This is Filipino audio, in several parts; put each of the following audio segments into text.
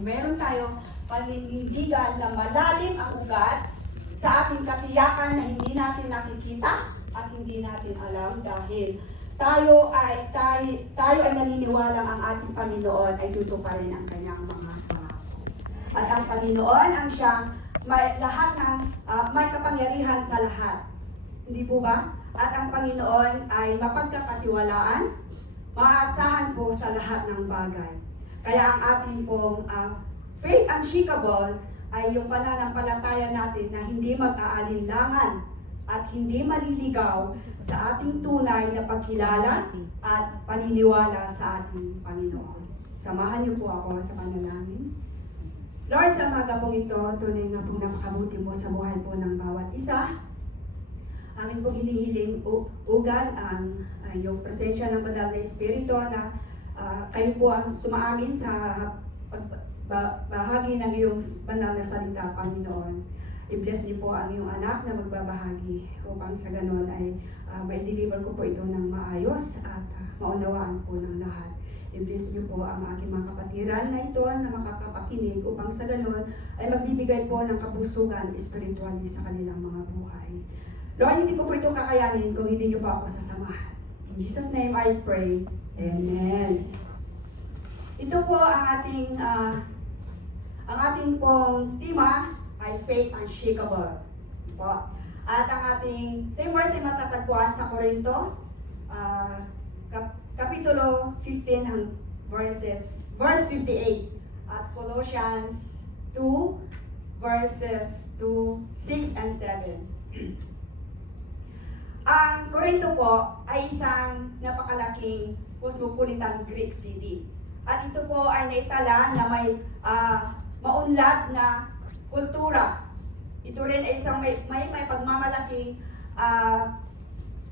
meron tayong paninindigan na malalim ang ugat sa ating katiyakan na hindi natin nakikita at hindi natin alam dahil tayo ay naniniwala ang ating Panginoon ay tutuparin ang kanyang mga pangako. At ang Panginoon ang siyang may kapangyarihan sa lahat. Hindi po ba? At ang Panginoon ay mapagkakatiwalaan, maaasahan po sa lahat ng bagay. Kaya ang ating pong faith unshakable ay yung pananampalataya natin na hindi mag-aalinlangan at hindi maliligaw sa ating tunay na pagkilala at paniniwala sa ating Panginoon. Samahan niyo po ako sa panalangin. Lord, sa umaga pong ito, tunay nga pong napakabuti mo sa buhay po ng bawat isa. Amin pong hinihiling ugal ang yung presensya ng Banal na Espiritu na kayo po ang sumaamin sa bahagi ng iyong banal na salita, Panginoon. I-bless niyo po ang iyong anak na magbabahagi upang sa ganon ay may deliver ko po ito ng maayos at maunawaan po ng lahat. I-bless niyo po ang aking mga kapatiran na ito na makakapakinig upang sa ganon ay magbibigay po ng kabusugan spiritually sa kanilang mga buhay. Lord, hindi ko po ito kakayanin kung hindi niyo po ako sasamahan. In Jesus' name I pray. Amen. Ito po ang ating pong tema ay faith unshakable. Po. At ang ating theme verse ay matatagpuan sa Korinto, Kapitulo 15, verse 58, at Colossians 2, verses 6 and 7. Ang Korinto po ay isang napakalaking cosmopolitan Greek city. At ito po ay naitala na may maunlad na kultura. Ito rin ay isang may pagmamalaking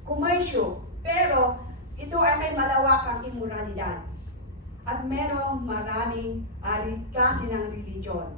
komersyo. Pero ito ay may malawakang immoralidad. At merong maraming klase ng religion.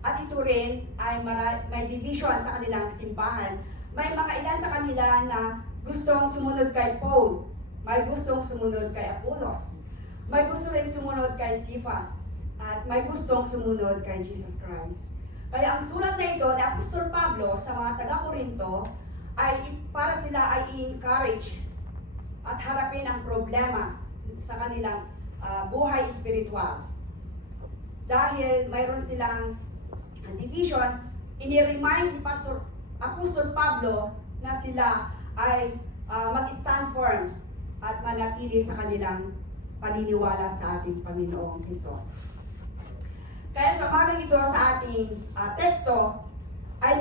At ito rin ay may division sa kanilang simbahan. May mga ilan sa kanila na gustong sumunod kay Paul. May gustong sumunod kay Apollos. May gusto rin sumunod kay Cephas. At may gustong sumunod kay Jesus Christ. Kaya ang sulat na ito ni Apostol Pablo sa mga taga-Korinto ay para sila ay i-encourage at harapin ang problema sa kanilang buhay spiritual. Dahil mayroon silang division, ini-remind ni Apostol Pablo na sila ay mag-stand firm at manatili sa kanilang paniniwala sa ating Panginoong Hesus. Kaya sa umagang ito sa ating teksto, ay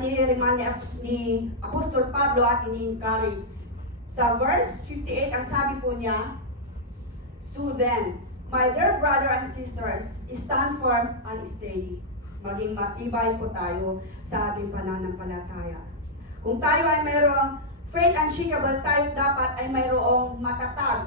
nire-remind ni Apostol Pablo at ini-encourage. Sa verse 58, ang sabi po niya, "So then, my dear brother and sisters, stand firm and steady." Maging matibay po tayo sa ating pananampalataya. Kung tayo ay mayroong faith unshakable, tayo dapat ay mayroong matatag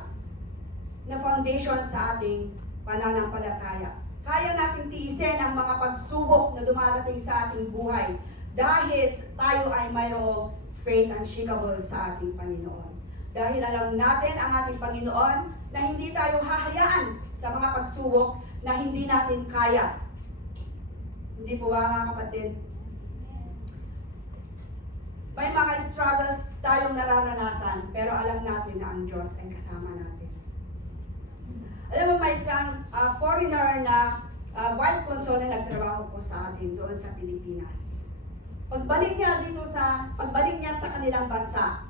na foundation sa ating pananampalataya. Kaya natin tiisin ang mga pagsubok na dumarating sa ating buhay dahil tayo ay mayroong faith unshakable sa ating Panginoon. Dahil alam natin ang ating Panginoon na hindi tayo hahayaan sa mga pagsubok na hindi natin kaya. Hindi po ba mga kapatid? May mga struggles tayong nararanasan pero alam natin na ang Diyos ay kasama natin. Alam mo, may isang foreigner na vice consul na nagtrabaho po sa atin doon sa Pilipinas. Pagbalik niya sa kanilang bansa,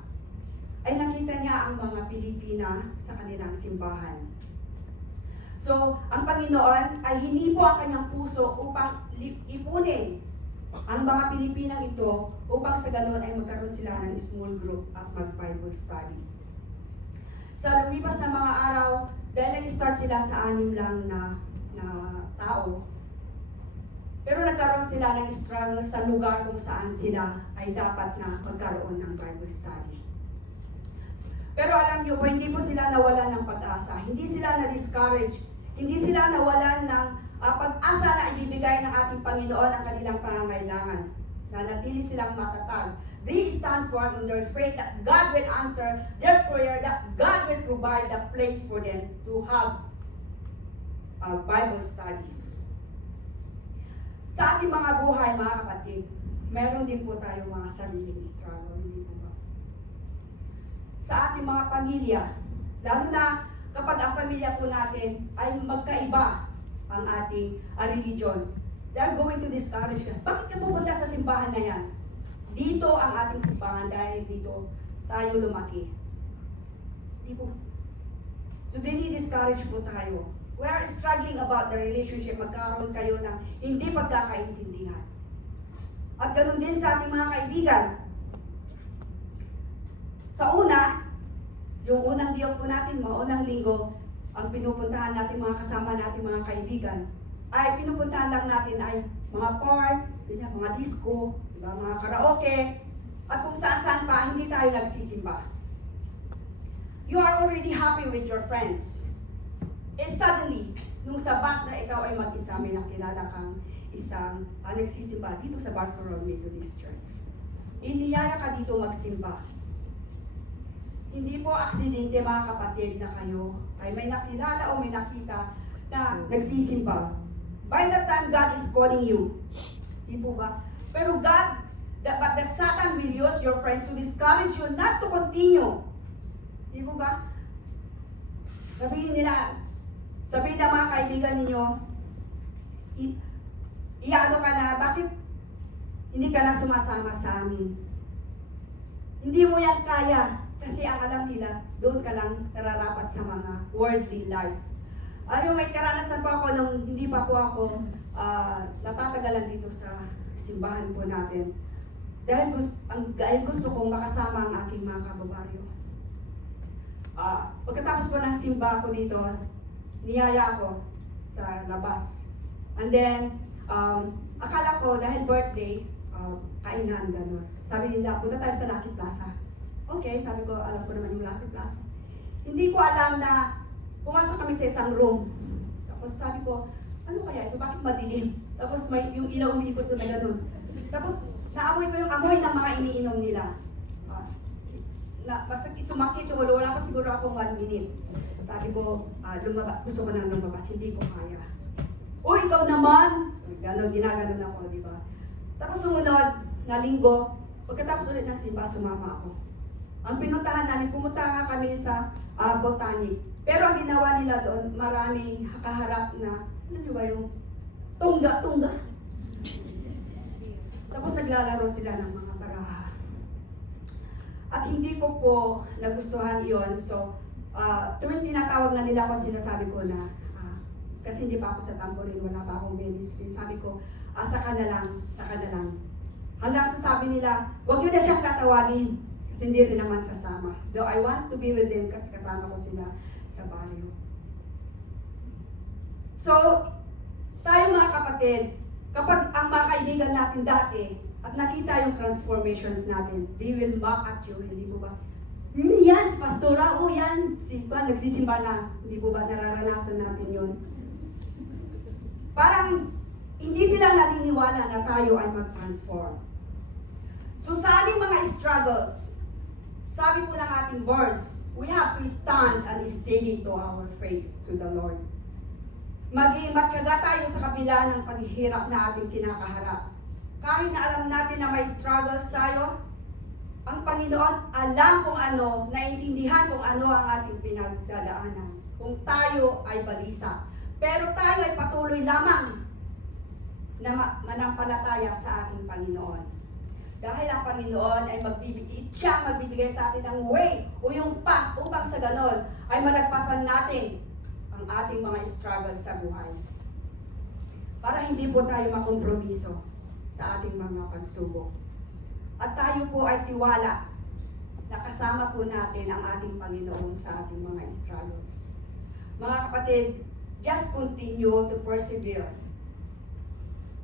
ay nakita niya ang mga Pilipina sa kanilang simbahan. So, ang Panginoon ay hindi po ang kanyang puso upang ipunin ang mga Pilipinang ito upang sa ganon ay magkaroon sila ng small group at mag-Bible study. Sa lumipas na mga araw, dahil nag-start sila sa 6 lang na tao, pero nagkaroon sila ng struggle sa lugar kung saan sila ay dapat na magkaroon ng Bible study. Pero alam niyo po, hindi po sila nawalan ng pag-asa. Hindi sila na-discourage. Hindi sila nawalan ng pag-asa na ibibigay ng ating Panginoon ang kanilang pangangailangan. Nanatili silang matatag. They stand firm in their faith that God will answer their prayer, that God will provide a place for them to have a Bible study. Sa ating mga buhay, mga kapatid, meron din po tayo mga sariling struggle, hindi po ba? Sa ating mga pamilya, lalo na kapag ang pamilya po natin ay magkaiba ang ating religion, they are going to discourage us. Bakit ka pupunta sa simbahan na yan? Dito ang ating simbahan dahil dito tayo lumaki. Di po. So, dini-discourage po tayo. We are struggling about the relationship. Magkaroon kayo ng hindi pagkakaintindihan. At ganun din sa ating mga kaibigan. Sa una, yung unang diyo po natin, mga unang linggo, ang pinupuntahan natin mga kasama natin mga kaibigan, ay pinupuntahan lang natin ay mga porn, mga disco, diba, mga karaoke, at kung saan-saan pa, hindi tayo nagsisimba. You are already happy with your friends. And suddenly, nung sa bus na ikaw ay mag-isa, may nakilala kang isang nagsisimba dito sa Barco Methodist Church. Iniyaya ka dito magsimba. Hindi po aksidente mga kapatid na kayo ay may nakilala o may nakita na nagsisimba. By the time God is calling you, di po ba? Pero God, but the Satan will use your friends to discourage you not to continue. Di po ba? Sabihin ng mga kaibigan ninyo, iyaano ka na, bakit hindi ka na sumasama sa amin? Hindi mo yan kaya. Kasi ang alam nila, doon ka lang nararapat sa mga worldly life. May karanasan po ako nung hindi pa po ako natatagalan dito sa simbahan po natin. Dahil gusto kong makasama ang aking mga kababaryo. Pagkatapos po ng simba ko dito, niyaya ako sa labas. And then, akala ko dahil birthday, kainan, gano'n. Sabi nila, punta tayo sa Lucky Plaza. Okay, sabi ko, alam ko naman yung Lucky Plaza. Hindi ko alam na pumasok kami sa isang room. Tapos sabi ko, ano kaya ito? Bakit madilim? Tapos may yung ilaw umiikot na gano'n. Tapos naamoy ko yung amoy ng mga iniinom nila. Basta sumakit, wala pa siguro akong 1 minute. Sabi ko, gusto ko nang lumabas, hindi ko kaya. O ikaw naman! Gano'n, ginaganon ako, di ba? Tapos sumunod na linggo, pagkatapos ulit ng simba, sumama ako. Ang pinuntahan namin, pumunta nga kami sa botanic. Pero ang ginawa nila doon, maraming kaharap na, ano nyo ba yung tungga. Tapos naglalaro sila ng mga baraha. At hindi ko po nagustuhan iyon. So, tuwing tinatawag na nila ako, sinasabi ko na, kasi hindi pa ako sa tamborin, wala pa akong ministry. Sabi ko, saka na lang. Hanggang sasabi nila, huwag nyo na siyang tatawagin. Kasi hindi rin naman sasama. Though I want to be with them kasi kasama ko sila sa baryo. So, tayo mga kapatid, kapag ang mga kaibigan natin dati at nakita yung transformations natin, they will mock at you, hindi po ba? Yan, si Pastora, yan, nagsisimba na, hindi po ba nararanasan natin yun? Parang, hindi sila naniniwala na tayo ay mag-transform. So sa ating mga struggles, sabi po ng ating verse, we have to stand and steady to our faith to the Lord. Magtiyaga tayo sa kabila ng paghihirap na ating kinakaharap. Kahit na alam natin na may struggles tayo, ang Panginoon alam kung ano, naintindihan kung ano ang ating pinagdadaanan. Kung tayo ay balisa. Pero tayo ay patuloy lamang na manampalataya sa ating Panginoon. Dahil ang Panginoon ay magbibigay sa atin ng way o yung path upang sa ganon ay malagpasan natin ang ating mga struggles sa buhay. Para hindi po tayo makompromiso sa ating mga pagsubok. At tayo po ay tiwala na kasama po natin ang ating Panginoon sa ating mga struggles. Mga kapatid, just continue to persevere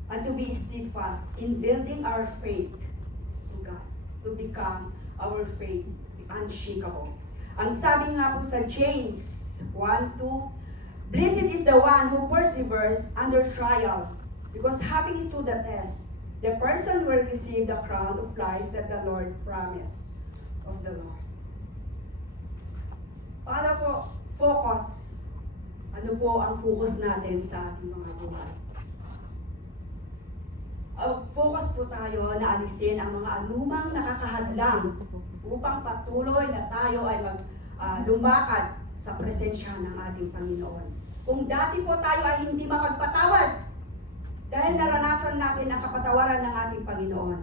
and to be steadfast in building our faith to God, to become our faith unshakable. Ang sabi nga po sa James 1:2, blessed is the one who perseveres under trial, because having stood the test, the person will receive the crown of life that the Lord promised of the Lord. Para po, focus. Ano po ang focus natin sa ating mga buhay? Mag-focus po tayo na alisin ang mga anumang nakakahadlang upang patuloy na tayo ay lumakad sa presensya ng ating Panginoon. Kung dati po tayo ay hindi mapagpatawad, dahil naranasan natin ang kapatawaran ng ating Panginoon,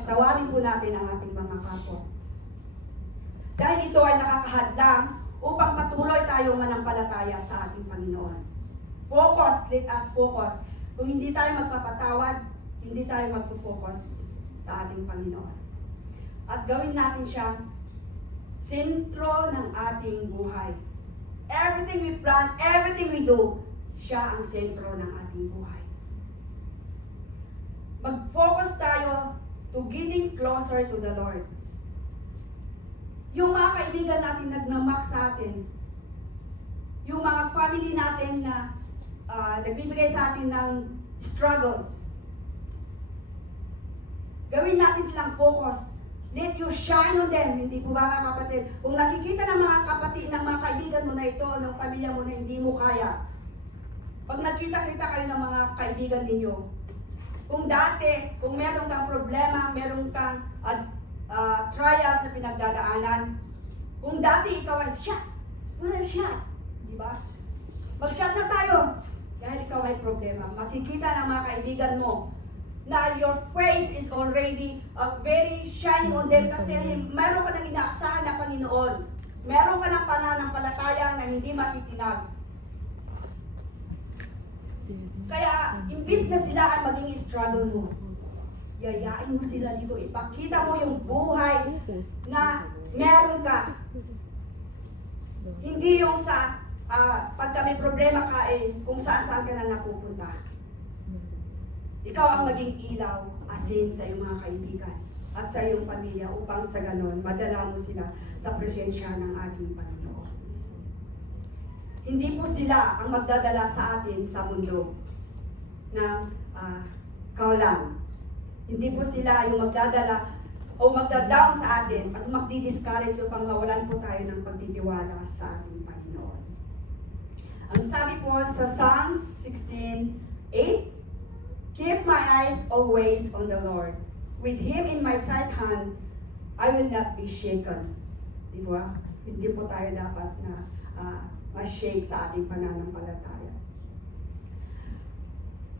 patawarin po natin ang ating mga kapwa. Dahil ito ay nakakahadlang upang patuloy tayong manampalataya sa ating Panginoon. Focus, let us focus. Kung hindi tayo magpapatawad, hindi tayo magpo-focus sa ating Panginoon. At gawin natin siyang sentro ng ating buhay. Everything we plan, everything we do, siya ang sentro ng ating buhay. Mag-focus tayo to getting closer to the Lord. Yung mga kaibigan natin nagmamak sa atin, yung mga family natin na nagbibigay sa atin ng struggles, gawin natin silang focus. Let you shine on them. Hindi po ba mga kapatid? Kung nakikita ng mga kapatid, ng mga kaibigan mo na ito, ng pamilya mo na hindi mo kaya, pag nagkita-kita kayo ng mga kaibigan ninyo, kung dati, kung meron kang problema, meron kang trials na pinagdadaanan, kung dati ikaw ay shot, di ba? Mag-shot na tayo dahil ikaw ay problema. Makikita ng mga kaibigan mo na your face is already very shining on them kasi meron ka ng inaasahan na Panginoon. Meron ka ng pananampalataya na hindi matitinag. Kaya, imbis na sila ay maging struggle mo, yayain mo sila dito. Ipakita mo yung buhay na meron ka. Hindi yung sa pagka may problema ka kung saan ka na napupunta. Ikaw ang maging ilaw, asin sa iyong mga kaibigan at sa iyong pamilya upang sa ganon, madala mo sila sa presensya ng ating Panginoon. Hindi po sila ang magdadala sa atin sa mundo ng kawalan. Hindi po sila yung magdadala o magda-down sa atin at magdi-discourage upang mawalan po tayo ng pagtitiwala sa ating Panginoon. Ang sabi po sa Psalms 16:8, keep my eyes always on the Lord. With Him in my right hand, I will not be shaken. Di ba? Hindi po tayo dapat na ma-shake sa ating pananampalataya.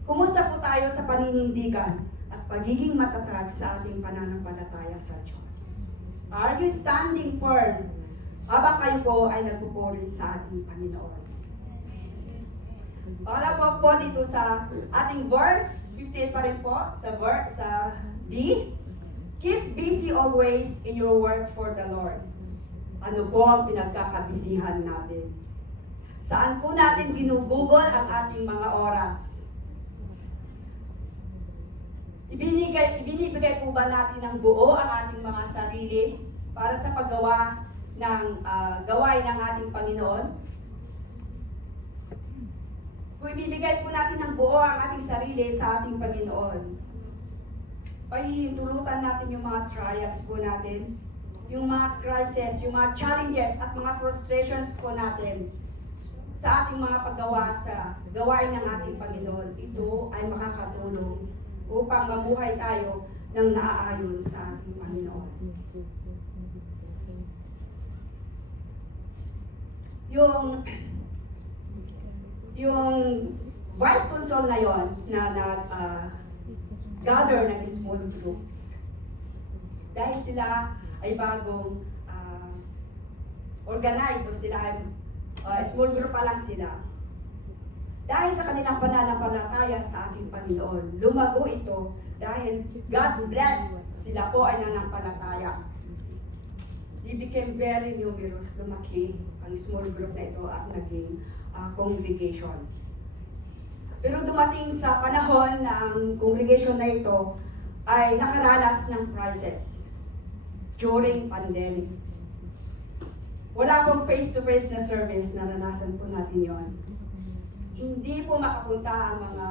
Kumusta po tayo sa paninindigan at pagiging matatag sa ating pananampalataya sa Diyos? Are you standing firm habang kayo po ay nagpupuri sa ating Panginoon? Pangalawa po dito sa ating verse 15 pa rin po, sa B, keep busy always in your work for the Lord. Ano po ang pinagkakabisihan natin? Saan po natin ginugugol ang ating mga oras? Ibinibigay po ba natin ng buo ang ating mga sarili para sa paggawa ng gawain ng ating Panginoon? Kung ibibigay po natin ng buo ang ating sarili sa ating Panginoon, pahihintulutan natin yung mga trials po natin, yung mga crises, yung mga challenges at mga frustrations po natin sa ating mga paggawa sa gawain ng ating Panginoon. Ito ay makakatulong upang mabuhay tayo ng naaayon sa ating Panginoon. Yung vice consul na yon na gather ng small groups. Dahil sila ay bagong organize o sila ay small group pa lang sila. Dahil sa kanilang pananampalataya sa ating Panginoon, lumago ito dahil God bless sila po ay nanampalataya. They became very numerous, lumaki ang small group na ito at naging congregation. Pero dumating sa panahon na ang congregation na ito ay nakaranas ng crisis during pandemic. Wala pong face-to-face na service, naranasan po natin yon. Hindi po makapunta ang mga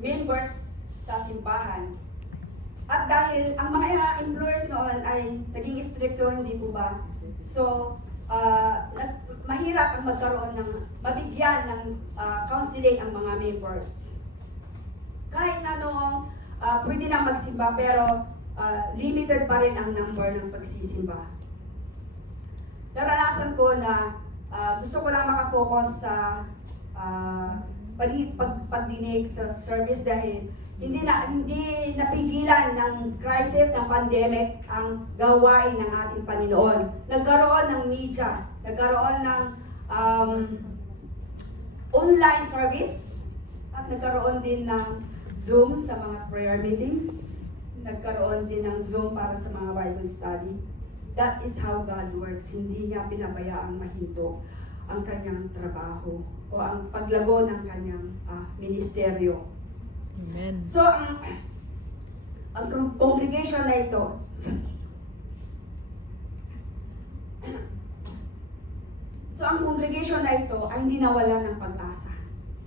members sa simbahan. At dahil ang mga employers noon ay naging stricto, hindi po ba? So, mahirap ang magkaroon ng, mabigyan ng counseling ang mga members. Kahit na noong pwede na magsimba pero limited pa rin ang number ng pagsisimba. Naranasan ko na gusto ko lang makafocus sa pagdinig sa service dahil hindi napigilan ng crisis, ng pandemic ang gawain ng ating Panginoon. Nagkaroon ng media, nagkaroon ng online service, at nagkaroon din ng Zoom sa mga prayer meetings, nagkaroon din ng Zoom para sa mga Bible study. That is how God works. Hindi niya pinabayaang mahinto ang kanyang trabaho o ang paglago ng kanyang ministeryo. Amen. So, ang congregation na ito, ang congregation na ito ay hindi nawala ng pag-asa.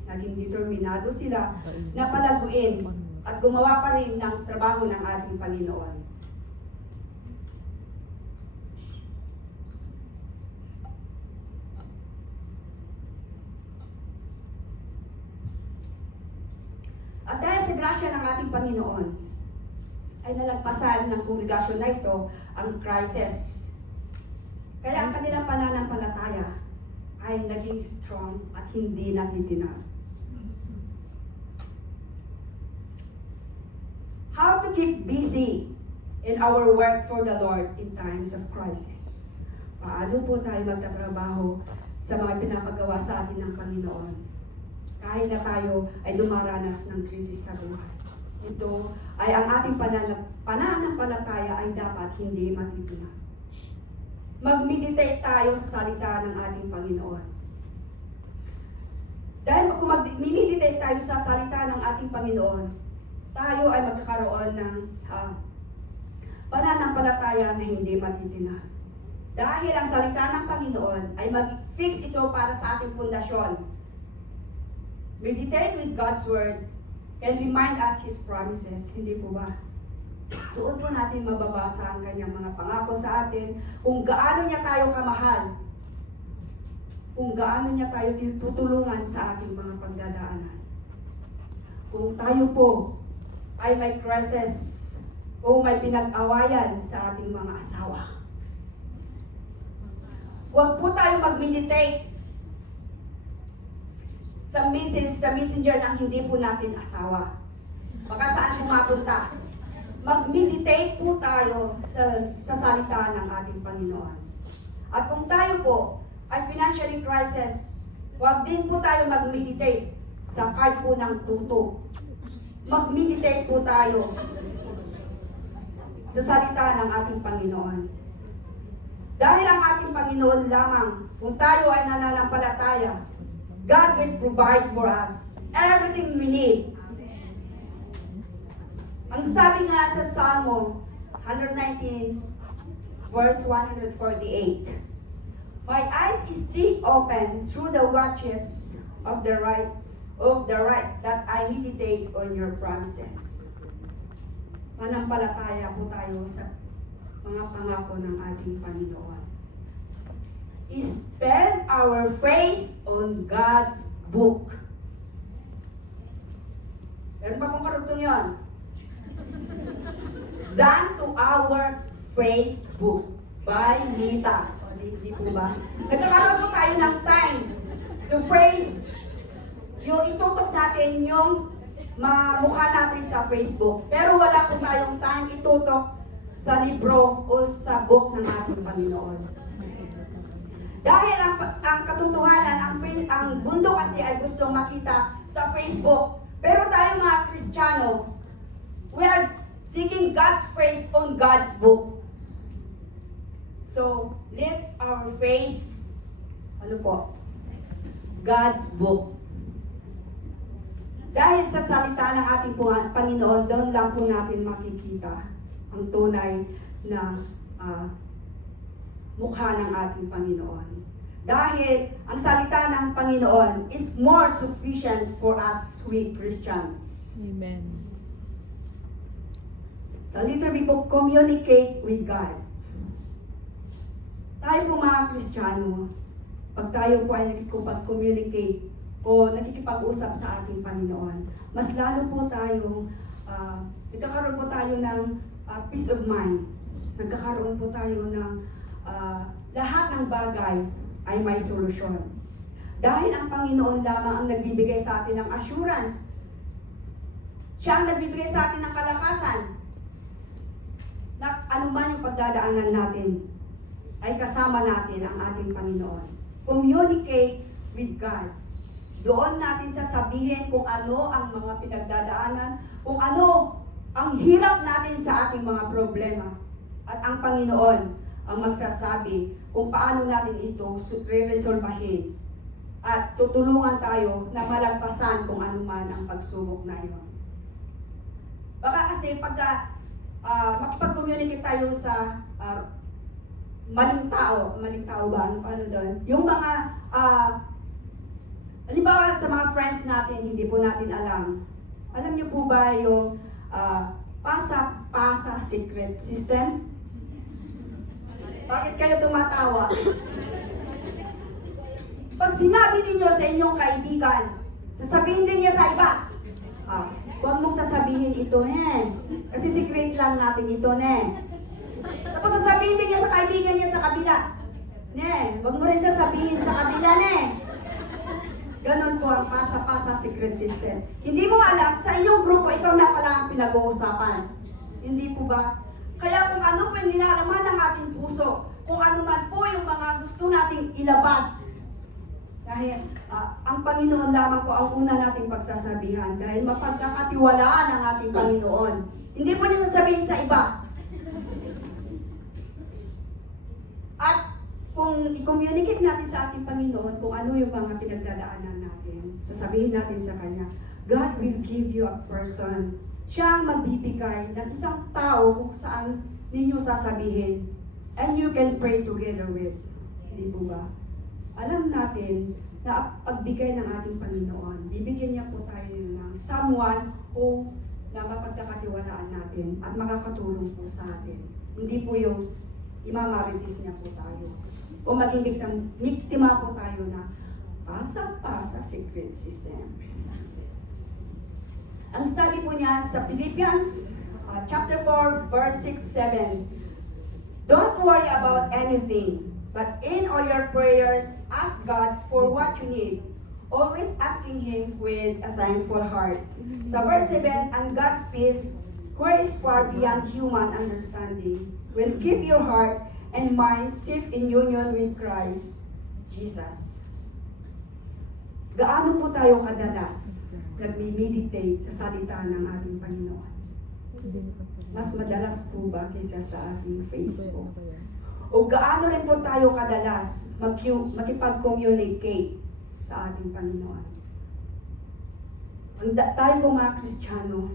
Naging determinado sila na palaguin at gumawa pa rin ng trabaho ng ating Panginoon. At dahil sa grasya ng ating Panginoon, ay nalagpasan ng kongregasyon na ito ang crisis. Kaya ang kanilang pananampalataya ay naging strong at hindi natitinag. How to keep busy in our work for the Lord in times of crisis. Paano po tayo magtatrabaho sa mga pinapagawa sa atin ng Panginoon? Kahit na tayo ay dumaranas ng krisis sa buhay. Ito ay ang ating pananampalataya ay dapat hindi matitinag. Mag-meditate tayo sa salita ng ating Panginoon. Dahil kung mag-meditate tayo sa salita ng ating Panginoon, tayo ay magkakaroon ng pananampalataya na hindi matitinag. Dahil ang salita ng Panginoon ay mag-fix ito para sa ating pundasyon. Meditate with God's Word can remind us His promises. Hindi po ba? Doon po natin mababasa ang kanyang mga pangako sa atin, kung gaano niya tayo kamahal, kung gaano niya tayo tutulungan sa ating mga pagdadaanan. Kung tayo po ay may crisis o may pinag-awayan sa ating mga asawa, huwag po tayo mag-meditate sa messenger ng hindi po natin asawa. Baka saan pumapunta. Mag-meditate po tayo sa salita ng ating Panginoon. At kung tayo po ay financially crisis, huwag din po tayo mag-meditate sa card po ng tuto. Mag-meditate po tayo sa salita ng ating Panginoon. Dahil ang ating Panginoon lamang, kung tayo ay nananampalataya, God will provide for us everything we need. Ang sabi nga sa Salmo 119, verse 148, my eyes stay open through the watches of the right, that I meditate on your promises. Manampalataya po tayo sa mga pangako ng ating Panginoon. Spend our faith on God's book. Meron pa pong karugtong yun. Done to our Facebook by Mita. O, di po ba? Nagkakaroon po tayo ng time to phrase, yung itutok natin yung mukha natin sa Facebook. Pero wala po tayong time itutok sa libro o sa book ng ating Panginoon. Dahil ang katotohanan, ang mundo kasi ay gustong makita sa Facebook. Pero tayo mga Kristiyano, we are seeking God's praise on God's book. So, let's our face, God's book. Dahil sa salita ng ating Panginoon, doon lang po natin makikita ang tunay na mukha ng ating Panginoon. Dahil ang salita ng Panginoon is more sufficient for us, we Christians. Amen. So literally po, communicate with God. Tayo po mga Kristiyano, pag tayo po ay nakikipag-communicate o nakikipag-usap sa ating Panginoon, mas lalo po tayong nagkakaroon po tayo ng peace of mind. Nagkakaroon po tayo ng lahat ng bagay ay may solusyon. Dahil ang Panginoon lamang ang nagbibigay sa atin ng assurance. Siya ang nagbibigay sa atin ng kalakasan. Na anuman yung pagdadaanan natin, ay kasama natin ang ating Panginoon. Communicate with God. Doon natin sasabihin kung ano ang mga pinagdadaanan, kung ano ang hirap natin sa ating mga problema. At ang Panginoon ang magsasabi kung paano natin ito re-resolbahin. At tutulungan tayo na malagpasan kung ano man ang pagsubok na iyon. Baka kasi pagka makipag-communicate tayo sa maling tao ba? Ano doon? Yung mga, halimbawa sa mga friends natin, hindi po natin alam. Alam niyo po ba yung pasa secret system? Bakit kayo tumatawa? Pag sinabi ninyo sa inyong kaibigan, sasabihin din niya sa iba. Huwag mong sasabihin ito, kasi secret lang natin ito, Tapos sasabihin din niya sa kaibigan niya sa kabila, huwag mo rin sasabihin sa kabila, Ganon po ang pasa secret system. Hindi mo alam, sa inyong grupo, ikaw na pala ang pinag-uusapan. Hindi po ba? Kaya kung ano po yung nilalaman ng ating puso, kung ano man po yung mga gusto nating ilabas, dahil ang Panginoon lamang po ang una nating pagsasabihan dahil mapagkakatiwalaan ang ating Panginoon. Hindi po niya sasabihin sa iba. At kung i-communicate natin sa ating Panginoon kung ano yung mga pinagdadaanan natin, sasabihin natin sa Kanya, God will give you a person. Siya ang magbibigay ng isang tao kung saan ninyo sasabihin. And you can pray together with. Hindi po ba? Alam natin na pagbigay ng ating Panginoon, bibigyan niya po tayo ng someone who na mapagkakatiwalaan natin at makakatulong po sa atin. Hindi po yung imamaritis niya po tayo. O maging biktima po tayo na pasa secret system. Ang sabi po niya sa Philippians chapter 4 verse 6-7, don't worry about anything, but in all your prayers, ask God for what you need, always asking Him with a thankful heart. Sa verse 7, and God's peace, where is far beyond human understanding, will keep your heart and mind safe in union with Christ Jesus. Gaano po tayo kadalas nagme-meditate sa salita ng ating Panginoon? Mas madalas po ba kaysa sa ating Facebook? O gaano rin po tayo kadalas makipag-communicate sa ating Panginoon? Tayo po mga Kristiyano,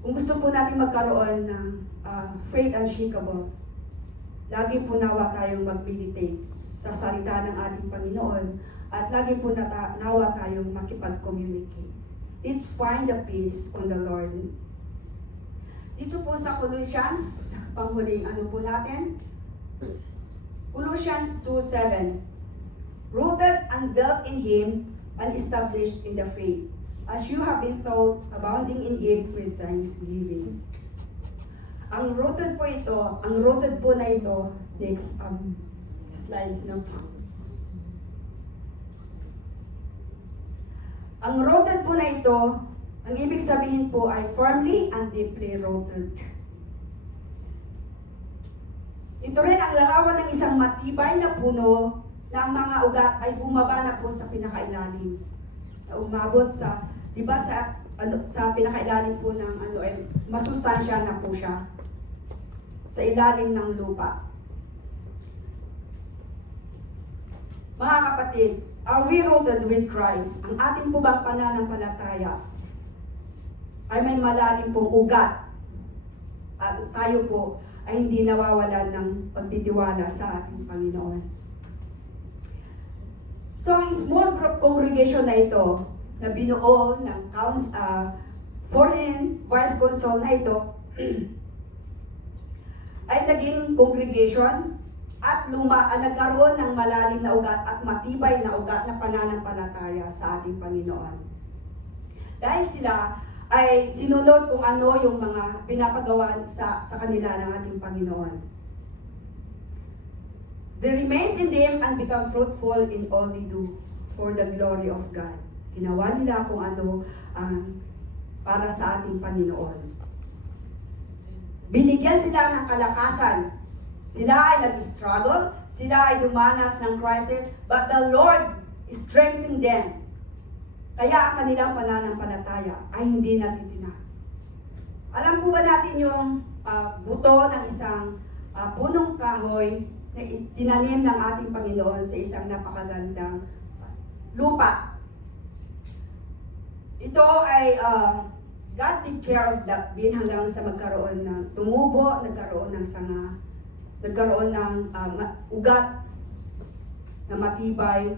kung gusto po natin magkaroon ng faith unshakable, lagi po nawa tayong mag-meditate sa salita ng ating Panginoon at lagi po nawa tayong makipag-communicate. Let's find the peace on the Lord. Dito po sa Colossians, panghuling ano po natin? Colossians 2:7, rooted and built in Him and established in the faith, as you have been taught, abounding in it with thanksgiving. Ang rooted po na ito, next slides na po. Ang rooted po na ito, ang ibig sabihin po ay firmly and deeply rooted. Ito rin ang larawan ng isang matibay na puno na ang mga ugat ay bumaba na po sa pinakailalim. Umabot sa, di ba sa pinakailalim po ng masustansya na po siya sa ilalim ng lupa. Mga kapatid, are we rooted with Christ? Ang ating po bang pananampalataya ay may malalim pong ugat at tayo po ay hindi nawawalan ng pagtitiwala sa ating Panginoon. So ang small group congregation na ito, na binuo ng foreign vice consul na ito, ay naging congregation at nagkaroon ng malalim na ugat at matibay na ugat na pananampalataya sa ating Panginoon. Dahil sila ay sinunod kung ano yung mga pinapagawa sa kanila ng ating Panginoon. They remains in them and become fruitful in all they do for the glory of God. Ginawa nila kung ano ang para sa ating Panginoon. Binigyan sila ng kalakasan. Sila ay nag-struggle, sila ay dumanas ng crisis, but the Lord strengthened them. Kaya ang kanilang pananampalataya ay hindi natitina. Alam po ba natin yung buto ng isang punong kahoy na tinanim ng ating Panginoon sa isang napakagandang lupa? Ito ay God take care of that bean hanggang sa magkaroon ng tumubo, nagkaroon ng sanga, nagkaroon ng ugat na matibay.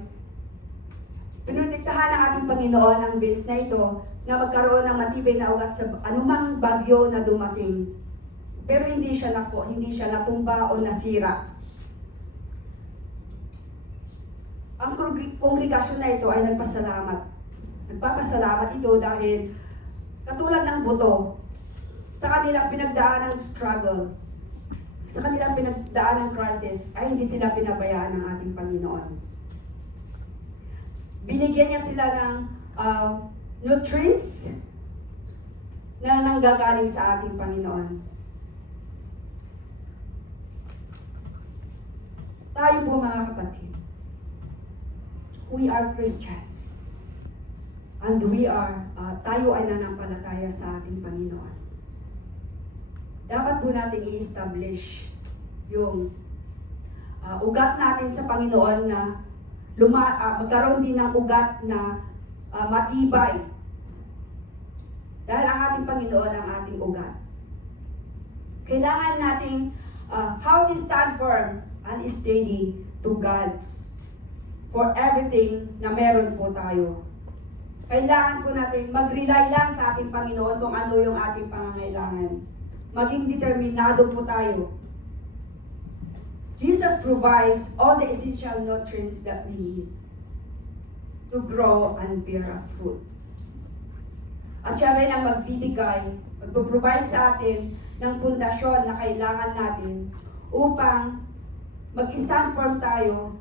Pinotektahan ng ating Panginoon ang beans na ito na magkaroon ng matibay na ugat sa anumang bagyo na dumating. Pero hindi siya natumba o nasira. Ang kongregasyon na ito ay nagpasalamat. Nagpapasalamat ito dahil katulad ng buto, sa kanilang pinagdaan ng struggle, sa kanilang pinagdaan ng crisis, ay hindi sila pinabayaan ng ating Panginoon. Binigyan niya sila ng nutrients na nanggagaling sa ating Panginoon. Tayo po mga kapatid, we are Christians. And tayo ay nanampalataya sa ating Panginoon. Dapat po natin i-establish yung ugat natin sa Panginoon na magkaroon din ng ugat na matibay. Dahil ang ating Panginoon ang ating ugat. Kailangan nating how to stand firm and steady to God's for everything na meron po tayo. Kailangan po natin mag-rely lang sa ating Panginoon kung ano yung ating pangangailangan. Maging determinado po tayo. Jesus provides all the essential nutrients that we need to grow and bear a fruit. At siya rin ang magpo-provide sa atin ng pundasyon na kailangan natin upang mag-stand firm tayo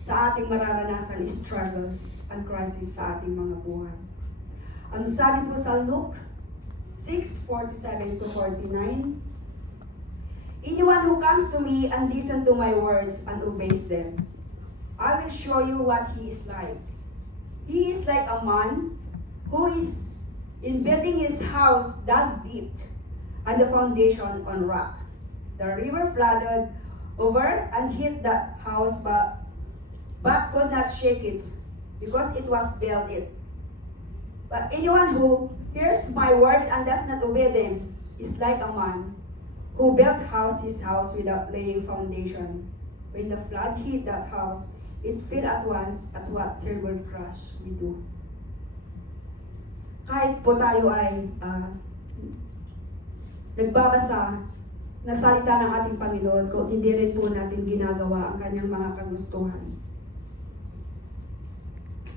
sa ating mararanasan struggles and crisis sa ating mga buhay. Ang sabi po sa Luke 6:47-49, anyone who comes to me and listens to my words and obeys them, I will show you what he is like. He is like a man who is in building his house dug deep and the foundation on rock. The river flooded over and hit that house but could not shake it because it was built it. But anyone who hears my words and does not obey them is like a man who built his house without laying foundation. When the flood hit that house, it fell at once at what terrible crash we do. Kahit po tayo ay nagbabasa na salita ng ating Panginoon, kung hindi rin po natin ginagawa ang kanyang mga kagustuhan,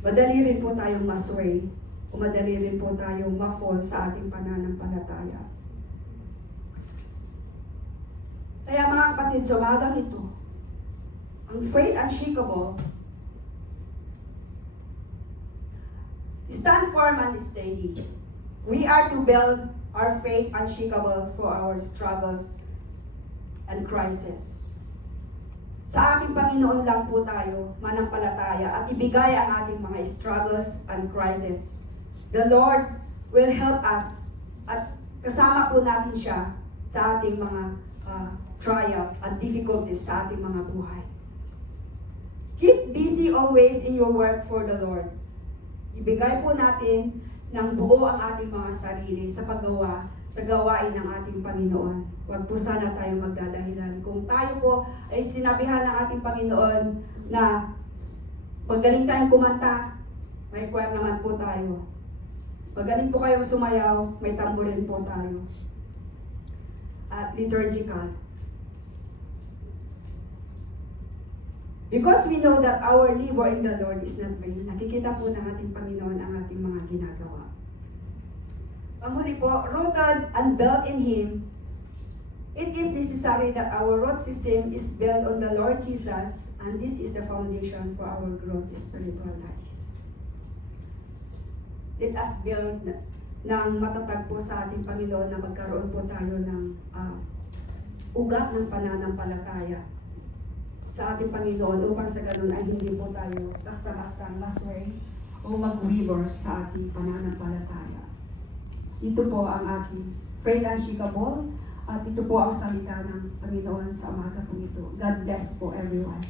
madali rin po tayong masway o madali rin po tayong ma-fall sa ating pananampalataya. Kaya mga kapatid, sa umagang ito, ang faith unshakable, stand firm and steady. We are to build our faith unshakable for our struggles and crisis. Sa ating Panginoon lang po tayo manampalataya at ibigay ang ating mga struggles and crisis. The Lord will help us at kasama po natin siya sa ating mga trials and difficulties sa ating mga buhay. Keep busy always in your work for the Lord. Ibigay po natin ng buo ang ating mga sarili sa paggawa sa gawain ng ating Panginoon. Huwag po sana tayo magdadahilan. Kung tayo po ay sinabihan ng ating Panginoon na magaling tayong kumanta, may choir naman po tayo. Magaling po kayong sumayaw, may tamborin po tayo. At liturgical. Because we know that our labor in the Lord is not vain, nakikita po ng ating Panginoon ang ating mga ginagawa. Panghuli po, rooted and built in Him. It is necessary that our root system is built on the Lord Jesus, and this is the foundation for our growth spiritual life. Let us build ng matatag po sa ating Panginoon na magkaroon po tayo ng ugat ng pananampalataya sa ating Panginoon upang sa ganun ay hindi po tayo basta-basta masway o mag-waver sa ating pananampalataya. Ito po ang ating faith unshakable at ito po ang salita ng Panginoon sa umaga po ito. God bless po everyone.